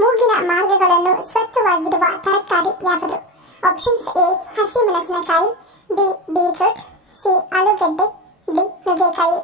ಮೂಗಿನ ಮಾರ್ಗಗಳನ್ನು ಸ್ವಚ್ಛವಾಗಿಡುವ ತರಕಾರಿ ಯಾವುದು? ಆಪ್ಷನ್ಸ್ ಎ ಹಸಿ ಮೆಣಸಿನಕಾಯಿ, ಬಿ ಬೀಟ್ರೂಟ್, ಸಿ ಆಲೂಗಡ್ಡೆ, ಡಿ ನುಗ್ಗೆಕಾಯಿ.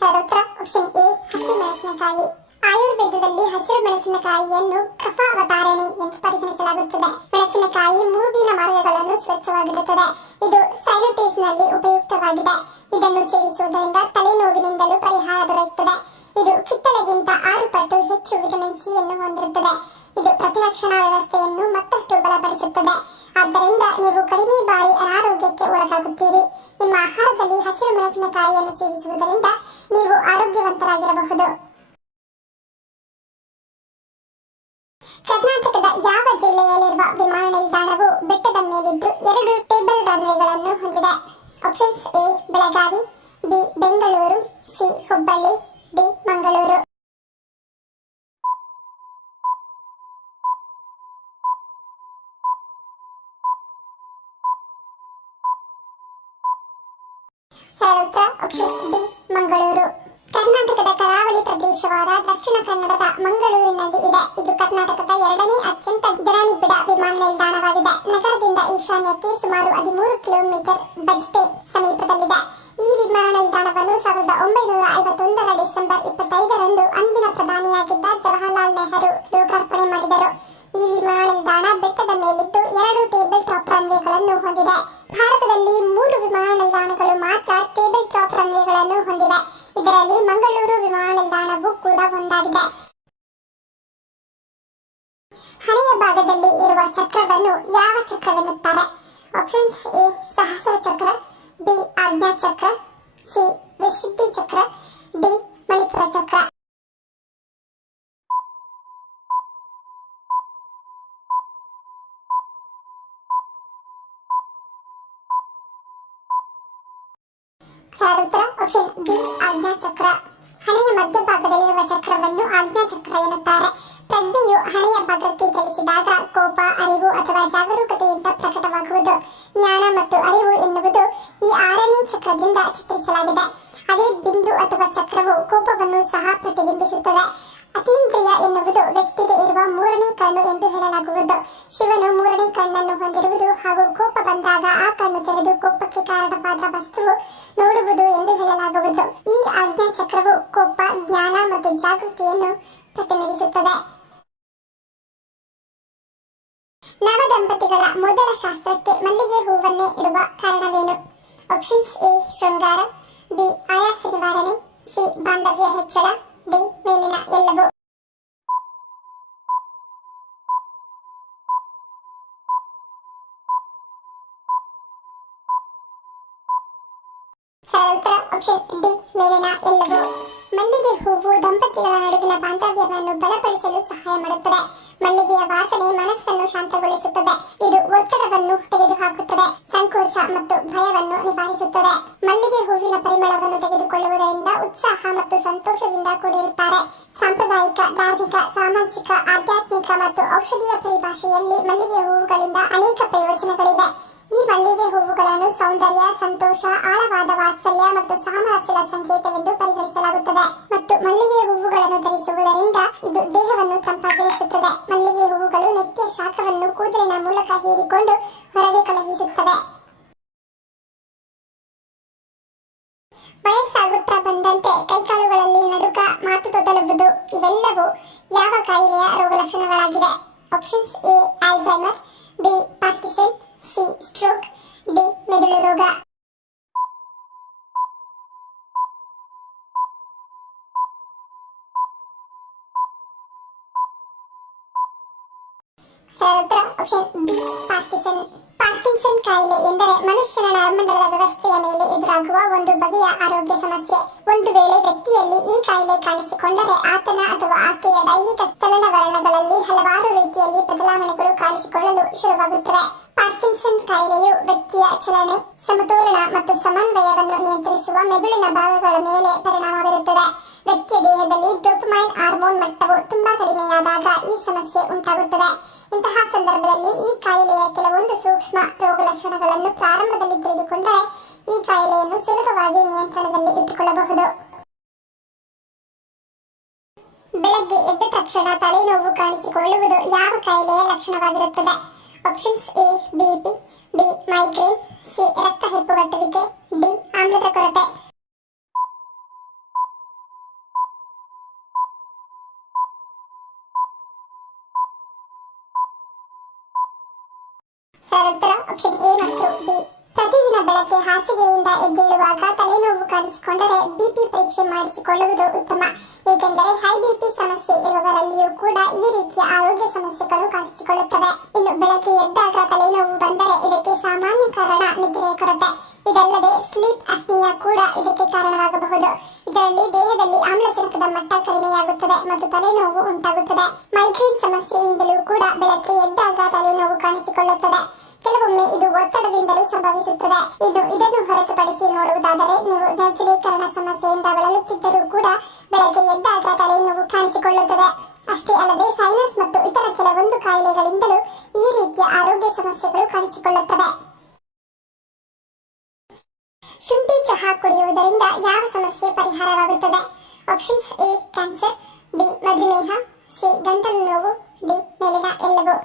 ಉತ್ತರ ಆಪ್ಷನ್ ಎ ಹಸಿ ಮೆಣಸಿನಕಾಯಿ. ಆಯುರ್ವೇದದಲ್ಲಿ ಹಸಿರು ಮೆಣಸಿನಕಾಯಿಯನ್ನು ಕಫಾವತಾರಣಿ ಎಂದು ಪರಿಗಣಿಸಲಾಗುತ್ತದೆ. ಮೆಣಸಿನಕಾಯಿ ಮೂಗಿನ ಮಾರ್ಗಗಳನ್ನು ಸ್ವಚ್ಛವಾಗಿಡುತ್ತದೆ. ಇದು ಸೈನೋಟೈಸಿಸ್ನಲ್ಲಿ ಉಪಯುಕ್ತವಾಗಿದೆ. ಇದನ್ನು ಸೇವಿಸುವುದರಿಂದ ತಲೆನೋವಿನಿಂದಲೂ ಪರಿಹಾರ ದೊರೆಯುತ್ತದೆ. ಇದು ಕಿತ್ತಳೆಗಿಂತ 6 ಪಟ್ಟು ಹೆಚ್ಚು ವಿಟಮಿನ್ ಸಿ ಯನ್ನು ಹೊಂದಿರುತ್ತದೆ. ಇದು ಪ್ರತಿರಕ್ಷಣಾ ವ್ಯವಸ್ಥೆಯನ್ನು ಮತ್ತಷ್ಟು ಬಲಪಡಿಸುತ್ತದೆ. ಆದ್ದರಿಂದ ನೀವು ಕಡಿಮೆ ಬಾರಿ ಅನಾರೋಗ್ಯಕ್ಕೆ ಒಳಗಾಗುತ್ತೀರಿ. ನಿಮ್ಮ ಆಹಾರದಲ್ಲಿ ಹಸಿರು ಮೆಣಸಿನಕಾಯಿಯನ್ನು ಸೇವಿಸುವುದರಿಂದ ನೀವು ಆರೋಗ್ಯವಂತರಾಗಿರಬಹುದು. ಕರ್ನಾಟಕದ ಯಾವ ಜಿಲ್ಲೆಯಲ್ಲಿರುವ ವಿಮಾನ ನಿಲ್ದಾಣವು ಬೆಟ್ಟದ ಮೇಲಿದ್ದು 2 ಟೇಬಲ್ ರನ್ವೇಗಳನ್ನು ಹೊಂದಿದೆ? Options A Belagavi, B Bengaluru, C Hubballi, D Mangaluru. ಉತ್ತರ ಆಪ್ಷನ್ ಡಿ ಮಂಗಳೂರು. ಕರ್ನಾಟಕದ ಕರಾವಳಿ ಪ್ರದೇಶವಾದ ದಕ್ಷಿಣ ಕನ್ನಡದ ಮಂಗಳೂರಿನಲ್ಲಿ ಇದೆ. ಇದು ಕರ್ನಾಟಕದ 2ನೇ ಅತ್ಯಂತ ಜನನಿಬಿಡ ವಿಮಾನ ನಿಲ್ದಾಣವಾಗಿದೆ. ನಗರದಿಂದ ಈಶಾನ್ಯಕ್ಕೆ ಸುಮಾರು 13 ಕಿಲೋಮೀಟರ್ ಬಜ್ಪೆ ಸಮೀಪದಲ್ಲಿದೆ. ಈ ವಿಮಾನ ನಿಲ್ದಾಣವನ್ನು 1951ರ ಡಿಸೆಂಬರ್ 25ರಂದು ಅಂದಿನ ಪ್ರಧಾನಿಯಾಗಿದ್ದ ಜವಾಹರಲಾಲ್ ನೆಹರು ಲೋಕಾರ್ಪಣೆ ಮಾಡಿದರು. ಈ ವಿಮಾನ ನಿಲ್ದಾಣ ಬೆಟ್ಟದ ಮೇಲಿದ್ದು 2 ಟೇಬಲ್ ಟಾಪ್ ರನ್ವೇಗಳನ್ನು ಹೊಂದಿದೆ. ಭಾರತದಲ್ಲಿ 3 ವಿಮಾನ ನಿಲ್ದಾಣಗಳು ಮಾತ್ರ ಟೇಬಲ್ ಟಾಪ್ ರನ್ವೇಗಳನ್ನು ಹೊಂದಿದೆ. ಇದರಲ್ಲಿ ಮಂಗಳೂರು ವಿಮಾನ ನಿಲ್ದಾಣವು ಕೂಡ ಒಂದಾಗಿದೆ. ಹಣೆಯ ಭಾಗದಲ್ಲಿ ಇರುವ ಚಕ್ರವನ್ನು ಯಾವ ಚಕ್ರವೆನ್ನುತ್ತಾರೆ? ಆಪ್ಷನ್ಸ್ ಎ ಸಹಸ್ರ ಚಕ್ರ, ಬಿ ಆಜ್ಞಾ ಚಕ್ರ, ಸಿ ವಿಶುದ್ಧಿ ಚಕ್ರ, ಡಿ ಮಣಿಪುರ ಚಕ್ರ. ಉತ್ತರ ಆಪ್ಷನ್ ಬಿ ಆಜ್ಞಾ ಚಕ್ರ. ಹಣೆಯ ಮಧ್ಯಭಾಗದಲ್ಲಿರುವ ಚಕ್ರವನ್ನು ಆಜ್ಞಾ ಚಕ್ರ ಎನ್ನುತ್ತಾರೆ. ಪ್ರಜ್ಞೆಯು ಹಣೆಯ ಭಾಗಕ್ಕೆ ಚಲಿಸಿದಾಗ ಕೋಪ, ಅರಿವು ಅಥವಾ ಜಾಗರೂಕತೆಯಿಂದ ಪ್ರಕಟವಾಗುವುದು. ಜ್ಞಾನ ಮತ್ತು ಅರಿವು ಎನ್ನುವುದು ಈ 6ನೇ ಚಕ್ರದಿಂದ ಚಿತ್ರಿಸಲಾಗಿದೆ. ಅದೇ ಬಿಂದು ಅಥವಾ ಚಕ್ರವು ಕೋಪವನ್ನು ಸಹ ಪ್ರತಿಬಿಂಬಿಸುತ್ತದೆ. ಅತೀಂದ್ರಿಯ ಎನ್ನುವುದು ವ್ಯಕ್ತಿಗೆ ಇರುವ 3ನೇ ಕಣ್ಣು ಎಂದು ಹೇಳಲಾಗುವುದು. ಶಿವನು 3ನೇ ಕಣ್ಣನ್ನು ಹೊಂದಿರುವುದು ಹಾಗೂ ಕೋಪ ಬಂದಾಗ ಆ ಕಣ್ಣು ತೆರೆದು ಕೋಪಕ್ಕೆ ಕಾರಣವಾದ ವಸ್ತುವು ನೋಡುವುದು ಎಂದು ಹೇಳಲಾಗುವುದು. ಈ ಆಜ್ಞಾ ಚಕ್ರವು ಕೋಪ, ಜ್ಞಾನ ಮತ್ತು ಜಾಗೃತಿಯನ್ನು ಪ್ರತಿನಿಧಿಸುತ್ತದೆ. ನವ ದಂಪತಿಗಳ ಮೊದಲ ಶಾಸ್ತ್ರಕ್ಕೆ ಮಲ್ಲಿಗೆ ಹೂವನ್ನೇ ಇಡುವ ಕಾರಣವೇನು? ಆಪ್ಷನ್ಸ್ ಎ ಶೃಂಗಾರ, ಬಿ ಆಯಾಸ ನಿವಾರಣೆ, ಸಿ ಬಾಂಧವ್ಯ ಹೆಚ್ಚಳ, ಡಿ ಮೇಲಿನ ಎಲ್ಲವೂ. ಉತ್ತರ ಆಪ್ಷನ್ ಡಿ ಮೇಲಿನ ಎಲ್ಲವೂ. ಮಲ್ಲಿಗೆ ಹೂವು ದಂಪತಿಗಳ ನಡುವಿನ ಬಾಂಧವ್ಯವನ್ನು ಬಲಪಡಿಸಲು ಸಹಾಯ ಮಾಡುತ್ತದೆ. ಮಲ್ಲಿಗೆಯ ವಾಸನೆ ಮನಸ್ಸನ್ನು ಶಾಂತಗೊಳಿಸುತ್ತದೆ. ಇದು ಒತ್ತಡವನ್ನು ತೆಗೆದುಹಾಕುತ್ತದೆ, ಸಂಕೋಚ ಮತ್ತು ಭಯವನ್ನು ನಿವಾರಿಸುತ್ತದೆ. ಮಲ್ಲಿಗೆ ಹೂವಿನ ಪರಿಮಳವನ್ನು ತೆಗೆದುಕೊಳ್ಳುವುದರಿಂದ ಉತ್ಸಾಹ ಮತ್ತು ಸಂತೋಷದಿಂದ ಕೂಡಿರುತ್ತಾರೆ. ಸಾಂಪ್ರದಾಯಿಕ, ಧಾರ್ಮಿಕ, ಸಾಮಾಜಿಕ, ಆಧ್ಯಾತ್ಮಿಕ ಮತ್ತು ಔಷಧೀಯ ಪರಿಭಾಷೆಯಲ್ಲಿ ಮಲ್ಲಿಗೆ ಹೂವುಗಳಿಂದ ಅನೇಕ ಪ್ರಯೋಜನಗಳಿವೆ. ಈ ಮಲ್ಲಿಗೆ ಹೂವುಗಳನ್ನು ಸೌಂದರ್ಯ, ಸಂತೋಷ, ಆಳವಾದ ವಾತ್ಸಲ್ಯ ಮತ್ತು ಸಾಮರಸ್ಯದ ಸಂಕೇತವೆಂದು ಪರಿಗಣಿಸಲಾಗುತ್ತದೆ. ಮತ್ತು ಮಲ್ಲಿಗೆ ಹೂವುಗಳನ್ನು ಧರಿಸುವುದರಿಂದ ಇದು ದೇಹವನ್ನು ತಂಪಾಗಿರಿಸುತ್ತದೆ. ಮಲ್ಲಿಗೆ ಹೂವುಗಳು ನೆತ್ತಿಯ ಶಾಖವನ್ನು ಕೂದಲಿನ ಮೂಲಕ ಹೀರಿಕೊಂಡು ಹೊರಗೆ ಕಳುಹಿಸುತ್ತವೆ. ವಯಸ್ಸಾಗುತ್ತಾ ಬಂದಂತೆ ಕೈಕಾಲುಗಳಲ್ಲಿ ನಡುಕ, ಮಾತು ತೊದಲುವುದು ಇವೆಲ್ಲವೂ ಯಾವ ಕಾಯಿಲೆಯ ರೋಗಲಕ್ಷಣಗಳಾಗಿವೆ? Options A Alzheimer, B Parkinson, C stroke, D ಮೆದುಳು ರೋಗ. ಉತ್ತರ ಆಪ್ಷನ್ ಬಿ ಪಾರ್ಕಿನ್ಸನ್. ಪಾರ್ಕಿನ್ಸನ್ ಕಾಯಿಲೆ ಎಂದರೆ ಮನುಷ್ಯನ ನರಮಂಡಲದ ವ್ಯವಸ್ಥೆಯ ಮೇಲೆ ಎದುರಾಗುವ ಒಂದು ಬಗೆಯ ಆರೋಗ್ಯ ಸಮಸ್ಯೆ. ಒಂದು ವೇಳೆ ವ್ಯಕ್ತಿಯಲ್ಲಿ ಈ ಕಾಯಿಲೆ ಕಾಣಿಸಿಕೊಂಡರೆ ಆತನ ಅಥವಾ ಆಕೆಯ ದೈಹಿಕ ಚಲನವಲನಗಳಲ್ಲಿ ಹಲವಾರು ರೀತಿಯಲ್ಲಿ ಬದಲಾವಣೆಗಳು ಕಾಣಿಸಿಕೊಳ್ಳಲು ಶುರುವಾಗುತ್ತವೆ. ಪಾರ್ಕಿನ್ಸನ್ ಕಾಯಿಲೆಯು ವ್ಯಕ್ತಿಯ ಚಲನೆ, ಸಮತೋಲನ ಮತ್ತು ಸಮನ್ವಯವನ್ನು ನಿಯಂತ್ರಿಸುವ ಮೆದುಳಿನ ಭಾಗಗಳ ಮೇಲೆ ಪರಿಣಾಮ ಬೀರುತ್ತದೆ. ವ್ಯಕ್ತಿಯ ದೇಹದಲ್ಲಿ ಡೋಪಮೈನ್ ಹಾರ್ಮೋನ್ ಮಟ್ಟವು ತುಂಬಾ ಕಡಿಮೆಯಾದಾಗ ಈ ಸಮಸ್ಯೆ ಉಂಟಾಗುತ್ತದೆ. ಇಂತಹ ಸಂದರ್ಭದಲ್ಲಿ ಈ ಕಾಯಿಲೆಯ ಕೆಲವೊಂದು ಸೂಕ್ಷ್ಮ ರೋಗ ಲಕ್ಷಣಗಳನ್ನು ಪ್ರಾರಂಭದಲ್ಲಿ ತಿಳಿದುಕೊಂಡರೆ ಈ ಕಾಯಿಲೆಯನ್ನು ಸುಲಭವಾಗಿ ನಿಯಂತ್ರಣದಲ್ಲಿ ಇಟ್ಟುಕೊಳ್ಳಬಹುದು. ಬೆಳಗ್ಗೆ ಎದ್ದ ತಕ್ಷಣ ತಲೆನೋವು ಕಾಣಿಸಿಕೊಳ್ಳುವುದು ಯಾವ ಕಾಯಿಲೆಯ ಲಕ್ಷಣವಾಗಿರುತ್ತದೆ? Options: A BP, B migraine, C ರಕ್ತ ಹೆಪ್ಪುಗಟ್ಟುವಿಕೆ, ಡಿ ಆಮ್ಲದ ಕೊರತೆ. ಉತ್ತರ ಆಪ್ಷನ್ ಎ ಮತ್ತು ಬಿ. ಪ್ರತಿದಿನ ಬೆಳಗ್ಗೆ ಹಾಸಿಗೆಯಿಂದ ಎದ್ದೇಳುವಾಗ ತಲೆನೋವು ಕಾಣಿಸಿಕೊಂಡರೆ ಬಿಪಿ ಪರೀಕ್ಷೆ ಮಾಡಿಸಿಕೊಳ್ಳುವುದು ಉತ್ತಮ. ಏಕೆಂದರೆ ಹೈ ಬಿಪಿ ಸಮಸ್ಯೆ ಇರುವವರಲ್ಲಿಯೂ ಕೂಡ ಈ ರೀತಿಯ ಆರೋಗ್ಯ ಸಮಸ್ಯೆಗಳು ಕಾಣಿಸಿಕೊಳ್ಳುತ್ತವೆ. ಇನ್ನು ಬೆಳಗ್ಗೆ ಎದ್ದಾಗ ತಲೆನೋವು ಬಂದರೆ ಇದಕ್ಕೆ ಸಾಮಾನ್ಯ ಕಾರಣ ನಿದ್ರೆಯ ಕೊರತೆ. ಇದಲ್ಲದೆ ಸ್ಲೀಪ್ ಅಪ್ನಿಯಾ ಕೂಡ ಇದಕ್ಕೆ ಕಾರಣವಾಗಬಹುದು. ಇದರಲ್ಲಿ ದೇಹದಲ್ಲಿ ಆಮ್ಲಜನಕದ ಮಟ್ಟ ಕಡಿಮೆಯಾಗುತ್ತದೆ ಮತ್ತು ತಲೆನೋವು ಉಂಟಾಗುತ್ತದೆ. ಮೈಗ್ರೇನ್ ಸಮಸ್ಯೆಯಿಂದಲೂ ಕೂಡ ಬೆಳಗ್ಗೆ ಎದ್ದಾಗ ತಲೆನೋವು ಕಾಣಿಸಿಕೊಳ್ಳುತ್ತದೆ. ಕೆಲವೊಮ್ಮೆ ಇದು ಒತ್ತಡದಿಂದಲೂ ಸಂಭವಿಸುತ್ತದೆ. ಇದನ್ನು ಹೊರತುಪಡಿಸಿ ನೋಡುವುದಾದರೆ ನೀವು ನಿರ್ಜಲೀಕರಣ ಸಮಸ್ಯೆಯಿಂದ ಬಳಲುತ್ತಿದ್ದರೂ ಕೂಡ ಬೆಳಗ್ಗೆ ಎದ್ದಾಗ ತಲೆನೋವು ಕಾಣಿಸಿಕೊಳ್ಳುತ್ತದೆ. ಅಷ್ಟೇ ಅಲ್ಲದೆ ಸೈನಸ್ ಮತ್ತು ಇತರ ಕೆಲವೊಂದು ಕಾಯಿಲೆಗಳಿಂದಲೂ ಈ ರೀತಿಯ ಆರೋಗ್ಯ ಸಮಸ್ಯೆಗಳು ಕಾಣಿಸಿಕೊಳ್ಳುತ್ತವೆ. ಶುಂಠಿ ಚಹಾ ಕುಡಿಯುವುದರಿಂದ ಯಾವ ಸಮಸ್ಯೆ ಪರಿಹಾರವಾಗುತ್ತದೆ? ಆಪ್ಷನ್ಸ್: ಎ ಕ್ಯಾನ್ಸರ್, ಬಿ ಮಧುಮೇಹ, ಸಿ ಗಂಟಲು ನೋವು, ಡಿ ಮೇಲಿನ ಎಲ್ಲವೂ.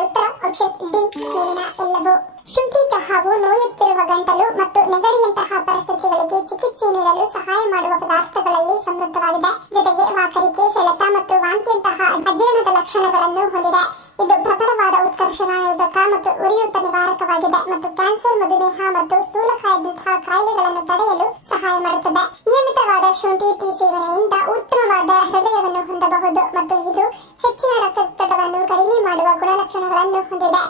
ಉತ್ತರ ಆಪ್ಷನ್ ಡಿ ಮೇಲಿನ ಎಲ್ಲವೂ. ಶುಂಠಿ ಚಹಾವು ನೋಯುತ್ತಿರುವ ಗಂಟಲು ಮತ್ತು ನೆಗಡಿಯಂತಹ ಪರಿಸ್ಥಿತಿಗಳಿಗೆ ಚಿಕಿತ್ಸೆ ನೀಡಲು ಸಹಾಯ ಮಾಡುವ ಪದಾರ್ಥಗಳಲ್ಲಿ ಸಮೃದ್ಧವಾಗಿದೆ. ಜೊತೆಗೆ ವಾಕರಿಕೆ, ಸೆಳೆತ ಮತ್ತು ವಾಂತಿಯಂತಹ ಅಜೀರ್ಣದ ಲಕ್ಷಣಗಳನ್ನು ಹೊಂದಿದೆ. ಇದು ಪ್ರಬಲವಾದ ಉತ್ಕರ್ಷಣಾನಿರೋಧಕ ಮತ್ತು ಉರಿಯೂತ ನಿವಾರಕವಾಗಿದೆ ಮತ್ತು ಕ್ಯಾನ್ಸರ್, ಮಧುಮೇಹ ಮತ್ತು ಸ್ಥೂಲಕಾಯದಂತಹ ಕಾಯಿಲೆಗಳನ್ನು ತಡೆಯಲು ಸಹಾಯ ಮಾಡುತ್ತದೆ. ನಿಯಮಿತವಾದ ಶುಂಠಿ ಟೀ ಸೇವನೆಯಿಂದ ಉತ್ತಮವಾದ ಹೃದಯವನ್ನು ಹೊಂದಬಹುದು ಮತ್ತು ಇದು ಹೆಚ್ಚಿನ ರಕ್ತದೊತ್ತಡವನ್ನು ಕಡಿಮೆ ಮಾಡುವ ಗುಣಲಕ್ಷಣಗಳನ್ನು ಹೊಂದಿದೆ.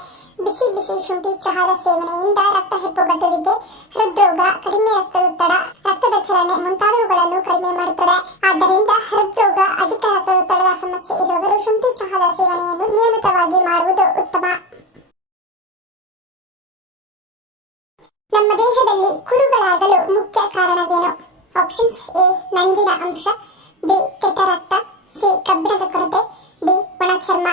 ಬಿಸಿ ಬಿಸಿ ಶುಂಠಿ ಚಹಾದ ಸೇವನೆಯಿಂದ ರಕ್ತ ಹೆಪ್ಪುಗಟ್ಟುವಿಕೆ, ಹೃದ್ರೋಗ, ಕಡಿಮೆ ರಕ್ತದೊತ್ತಡ, ರಕ್ತದ ಚಲನೆ ಮುಂತಾದವುಗಳನ್ನು ಕಡಿಮೆ ಮಾಡುತ್ತದೆ. ಆದ್ದರಿಂದ ಹೃದ್ರೋಗ, ಅಧಿಕ ರಕ್ತದೊತ್ತಡದ ಸಮಸ್ಯೆ ಇರುವವರು ಶುಂಠಿ ಚಹಾದ ಸೇವನೆಯನ್ನು ನಿಯಮಿತವಾಗಿ ಮಾಡುವುದು ಉತ್ತಮ. ನಮ್ಮ ದೇಹದಲ್ಲಿ ಕುರುಗಳಾಗಲು ಮುಖ್ಯ ಕಾರಣವೇನು? ಆಪ್ಷನ್ಸ್: ಎ ನಂಜಿನ ಅಂಶ, ಬಿ ಕೆಟ್ಟ ರಕ್ತ, ಸಿ ಕಬ್ಬಿಣದ ಕೊರತೆ, ಡಿ ಒಣ ಚರ್ಮ.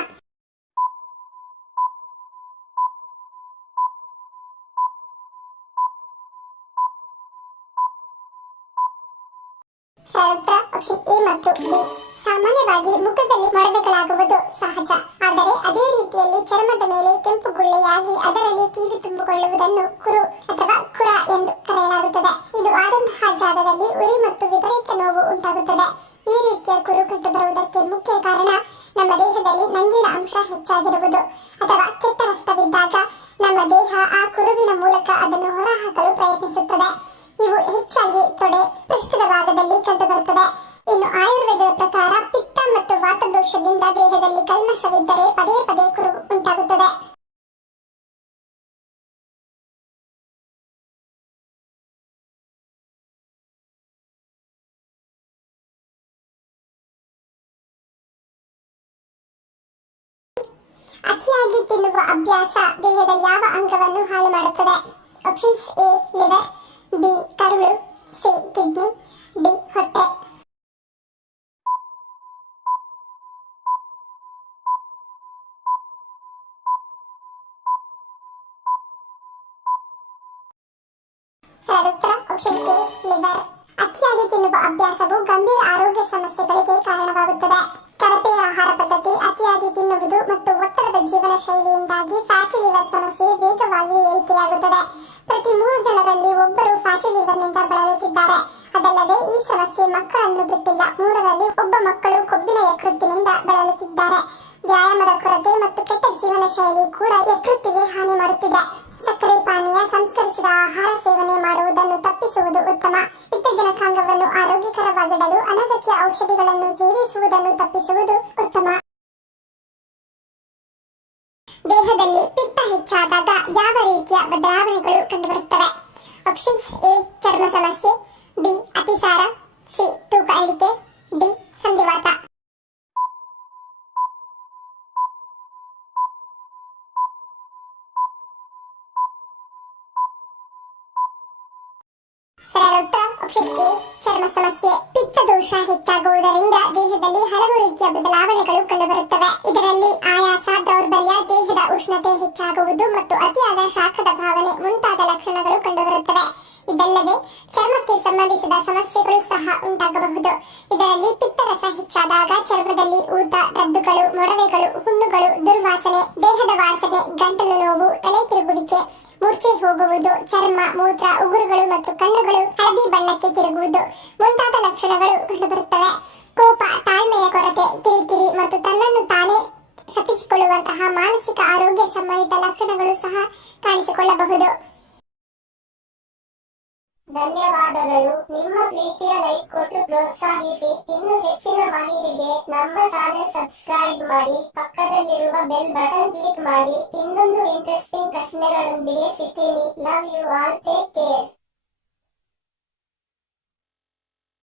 ಉತ್ತರ ಆಪ್ಷನ್ ಎ ಮತ್ತು ಬಿ. ಸಾಮಾನ್ಯವಾಗಿ ಮುಖದಲ್ಲಿ ಮೊಡವೆಗಳಾಗುವುದು ಸಹಜ. ಆದರೆ ಅದೇ ರೀತಿಯಲ್ಲಿ ಚರ್ಮದ ಮೇಲೆ ಕೆಂಪು ಗುಳ್ಳೆಯಾಗಿ ಅದರಲ್ಲಿ ಕೀಲು ತುಂಬಿಕೊಳ್ಳುವುದನ್ನು ಕುರು ಅಥವಾ ಕುರ ಎಂದು ಕರೆಯಲಾಗುತ್ತದೆ. ಇದು ಆದಂತಹ ಜಾಗದಲ್ಲಿ ಉರಿ ಮತ್ತು ವಿಪರೀತ ನೋವು ಉಂಟಾಗುತ್ತದೆ. ಈ ರೀತಿಯ ಕುರು ಕಂಡು ಬರುವುದಕ್ಕೆ ಮುಖ್ಯ ಕಾರಣ ನಮ್ಮ ದೇಹದಲ್ಲಿ ನಂಜಿನ ಅಂಶ ಹೆಚ್ಚಾಗಿರುವುದು ಅಥವಾ ಕೆಟ್ಟ ರಕ್ತವಿದ್ದಾಗ ನಮ್ಮ ದೇಹ ಆ ಕುರುವಿನ ಮೂಲಕ ಅದನ್ನು ಹೊರಹಾಕಲು ಪ್ರಯತ್ನಿಸುತ್ತದೆ. ಇವು ಹೆಚ್ಚಾಗಿ ತೊಡೆ, ಪೃಷ್ಠದ ಭಾಗದಲ್ಲಿ ಕಂಡುಬರುತ್ತದೆ. ಇನ್ನು ಆಯುರ್ವೇದದ ಪ್ರಕಾರ ಪಿತ್ತ ಮತ್ತು ವಾತದೋಷದಿಂದ ದೇಹದಲ್ಲಿ ಕಲ್ಮಶವಿದ್ದರೆ ಪದೇ ಪದೇ ಕುರು ಉಂಟಾಗುತ್ತದೆ. ಅತಿಯಾಗಿ ತಿನ್ನುವ ಅಭ್ಯಾಸ ದೇಹದ ಯಾವ ಅಂಗವನ್ನು ಹಾಳು ಮಾಡುತ್ತದೆ? ಆಪ್ಷನ್ಸ್: ಎ ಲಿವರ್, ಬಿ ಕರುಳು, ಸಿ ಕಿಡ್ನಿ, ಡಿ ಹೊಟ್ಟೆ. ಉತ್ತರ ಆಪ್ಷನ್ ಎ ಲಿವರ್. ಅತಿಯಾಗಿ ತಿನ್ನುವ ಅಭ್ಯಾಸವು ಗಂಭೀರ ಆರೋಗ್ಯ ಸಮಸ್ಯೆಗಳಿಗೆ ಕಾರಣವಾಗುತ್ತದೆ. ಕಳಪೆ ಆಹಾರ ಪದ್ಧತಿ, ಅತಿಯಾಗಿ ತಿನ್ನುವುದು ಮತ್ತು ಒತ್ತಡದ ಜೀವನ ಶೈಲಿಯಿಂದಾಗಿ ಫ್ಯಾಟಿ ಲಿವರ್ ಸಮಸ್ಯೆ ವೇಗವಾಗಿ ಏರಿಕೆಯಾಗುತ್ತದೆ. ಪ್ರತಿ 3 ಜನರಲ್ಲಿ ಒಬ್ಬರು ಫ್ಯಾಟಿ ಲಿವರ್ನಿಂದ ಬಳಲುತ್ತಿದ್ದಾರೆ. ಅದಲ್ಲದೆ ಈ ಸಮಸ್ಯೆ ಮಕ್ಕಳನ್ನು ಬಿಟ್ಟಿಲ್ಲ. 3ರಲ್ಲಿ ಒಬ್ಬ ಮಕ್ಕಳು ಕೊಬ್ಬಿನ ಯಕೃತ್ತಿನಿಂದ ಬಳಲುತ್ತಿದ್ದಾರೆ. ವ್ಯಾಯಾಮದ ಕೊರತೆ ಮತ್ತು ಕೆಟ್ಟ ಜೀವನ ಶೈಲಿ ಕೂಡ ಯಕೃತ್ತಿಗೆ ಹಾನಿ ಮಾಡುತ್ತಿದೆ. ಸಕ್ಕರೆ ಪಾನೀಯ, ಸಂಸ್ಕರಿಸಿದ ಆಹಾರ ಸೇವನೆ ಮಾಡುವುದನ್ನು ತಪ್ಪಿಸುವುದು ಉತ್ತಮ. ಪಿತ್ತಜನಕಾಂಗವನ್ನು ಆರೋಗ್ಯಕರವಾಗಿಡಲು ಅನಗತ್ಯ ಔಷಧಿಗಳನ್ನು ಸೇವಿಸುವುದನ್ನು ತಪ್ಪಿಸುವುದು ಉತ್ತಮ. ದೇಹದಲ್ಲಿ ಪಿತ್ತ ಹೆಚ್ಚಾದಾಗ ಯಾವ ರೀತಿಯ ಬದಲಾವಣೆಗಳು ಕಂಡುಬರುತ್ತವೆ? ಆಪ್ಷನ್ಸ್: ಎ ಚರ್ಮ ಸಮಸ್ಯೆ, ಬಿ ಅತಿಸಾರ, ಸಿ ತೂಕ ಇಳಿಕೆ, ಡಿ ಸಂಧಿವಾತ. ಆಪ್ಷನ್ ಎ ಚರ್ಮ ಸಮಸ್ಯೆ. ಪಿತ್ತದೋಷ ಹೆಚ್ಚಾಗುವುದರಿಂದ ದೇಹದಲ್ಲಿ ಹಲವು ರೀತಿಯ ಬದಲಾವಣೆಗಳು ಕಂಡುಬರುತ್ತವೆ. ಇದರಲ್ಲಿ ಆಯಾಸ, ದೌರ್ಬಲ್ಯ, ದೇಹದ ಉಷ್ಣತೆ ಹೆಚ್ಚಾಗುವುದು ಮತ್ತು ಅತಿಯಾದ ಶಾಖದ ಭಾವನೆ ಮುಂತಾದ ಲಕ್ಷಣಗಳು ಕಂಡುಬರುತ್ತವೆ. ಇದಲ್ಲದೆ ಚರ್ಮಕ್ಕೆ ಸಂಬಂಧಿಸಿದ ಸಮಸ್ಯೆಗಳು ಸಹ ಉಂಟಾಗಬಹುದು. ಇದರಲ್ಲಿ ಪಿತ್ತರಸ ಹೆಚ್ಚಾದಾಗ ಚರ್ಮದಲ್ಲಿ ಊತ, ರದ್ದುಗಳು, ಮೊಡವೆಗಳು, ಹುಣ್ಣುಗಳು, ದುರ್ವಾಸನೆ, ದೇಹದ ವಾಸನೆ, ಗಂಟಲು ನೋವು, ತಲೆ ತಿರುಗುವಿಕೆ, ಮೂರ್ಛೆ ಹೋಗುವುದು, ಚರ್ಮ, ಮೂತ್ರ, ಉಗುರುಗಳು ಮತ್ತು ಕಣ್ಣುಗಳು ಹಳದಿ ಬಣ್ಣಕ್ಕೆ ತಿರುಗುವುದು ಮುಂತಾದ ಲಕ್ಷಣಗಳು ಕಂಡುಬರುತ್ತವೆ. ಕೋಪ, ತಾಳ್ಮೆಯ ಕೊರತೆ, ಕಿರಿಕಿರಿ ಮತ್ತು ತನ್ನನ್ನು ತಾನೇ ಶಪಿಸಿಕೊಳ್ಳುವಂತಹ ಮಾನಸಿಕ ಆರೋಗ್ಯ ಸಂಬಂಧಿತ ಲಕ್ಷಣಗಳು ಸಹ ಕಾಣಿಸಿಕೊಳ್ಳಬಹುದು. ಧನ್ಯವಾದಗಳು. ನಿಮ್ಮ ಪ್ರೀತಿಯ ಲೈಕ್ ಕೊಟ್ಟು ಪ್ರೋತ್ಸಾಹಿಸಿ. ಇನ್ನು ಹೆಚ್ಚಿನ ಮಾಹಿತಿಗೆ ನಮ್ಮ ಚಾನೆಲ್ ಸಬ್ಸ್ಕ್ರೈಬ್ ಮಾಡಿ, ಪಕ್ಕದಲ್ಲಿರುವ ಬೆಲ್ ಬಟನ್ ಕ್ಲಿಕ್ ಮಾಡಿ. ಇನ್ನೊಂದು ಇಂಟ್ರೆಸ್ಟಿಂಗ್ ಪ್ರಶ್ನೆಗಳೊಂದಿಗೆ ಸಿಗ್ತೀನಿ. Love you all. Take care.